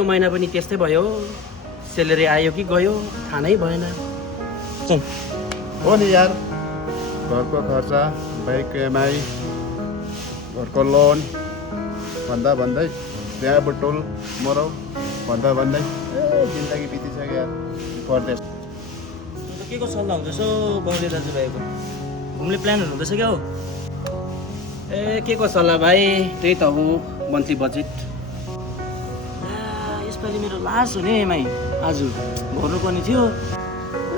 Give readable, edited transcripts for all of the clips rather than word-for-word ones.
यो महिना पनि त्यस्तै भयो। सेलेरी आयो कि गयो थाहा नै भएन। चल हो नि यार, घरको खर्च, बाइकको एमआई, घरको लोन भन्दा भन्दै त्यहाँ बुटुल मरौ भन्दा भन्दै जिन्दगी बितिसक्यो यार परदेश। अन्त के को सल्लाह हुँदैछ गाउँले दाजुभाइको? घुम्ने प्लानहरू हुँदैछ क्या हो? ए के को सल्लाह भाइ, त्यही त हो मन्थली बजेट। यसपालि मेरो लास्ट हो नि एमआई, आज भर्नुपर्ने थियो।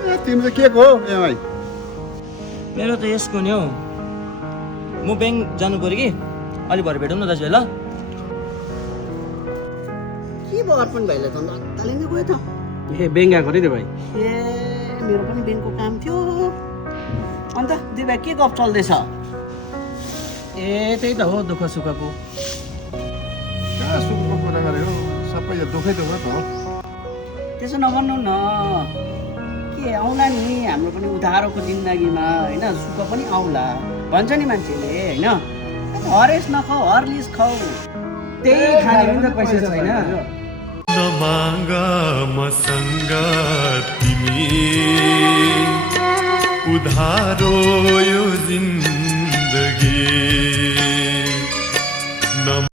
ए तिम्रो चाहिँ के को हो एमआई? मेरो त यसको नि हौ, म ब्याङ्क जानु पऱ्यो कि, अलि भरे भेटौँ न दाजुभाइ ल? के भयो अर्पण भाइलाई त हत्ताले नै गयो त। ए ब्याङ्क गएको अरे भाइ? ए मेरो पनि ब्याङ्कको काम थियो। अन्त दुई भाइ के गफ चल्दैछ? ए त्यही त हो दुःख सुखको। कहाँ सुखको कुरा गरे हो, सबै यो दुःखै दुःख त हो। त्यसो नभन्नु न, के आउला नि हाम्रो पनि उधारोको जिन्दगीमा होइन, सुख पनि आउला भन्छ नि मान्छेले होइन। हरेस नखाऊ हर्लिस खाऊ, त्यही खाने पनि त पैसा छैन। नमाग मसँग तिमी उधारो यो जिन्दगी।